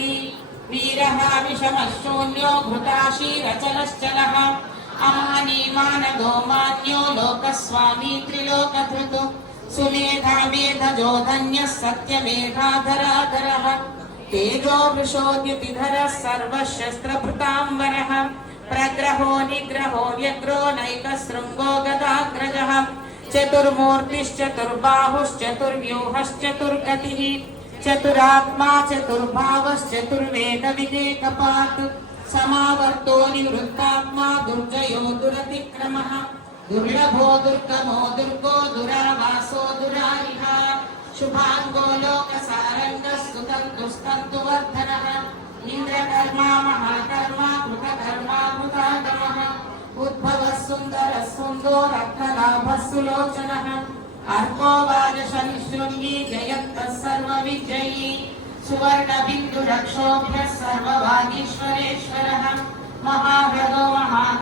भवति वीरः विषमशून्यो घृताशीरचलश्चलः अमानी मानदो मान्यो लोकस्वामी त्रिलोकधृत् सुमेधा मेधजो धन्यः सत्यमेधाधराधरः तेजो वृषोद्युतिधरः सर्वशस्त्रभृताम्बरः प्रग्रहो निग्रहो व्यग्रो नैकशृङ्गो गदाग्रजः चतुर्मूर्तिश्चतुर्बाहुश्चतुर्व्यूहश्चतुर्गतिः चतुरात्मा चतुर्भावश्चतुर्वेदविवेकपात् समावर्तो निवृत्तात्मा दुर्जयो दुरतिक्रमः दुर्लभो दुर्गमो दुर्गो दुरावासो दुरारिः शुभांगो लोकसारङ्गः सुतन्तुस्तन्तुवर्धनः इन्द्रकर्मा महाकर्मा कृतकर्मा कृतागमः उद्भवः सुन्दरः सुन्दो रत्नलाभः सुलोचनः अर्को वाजशनिशृङ्गी जयन्तः सर्वविजयी सुवर्णबिन्दुरक्षोभ्यः सर्ववागीश्वरेश्वरः महा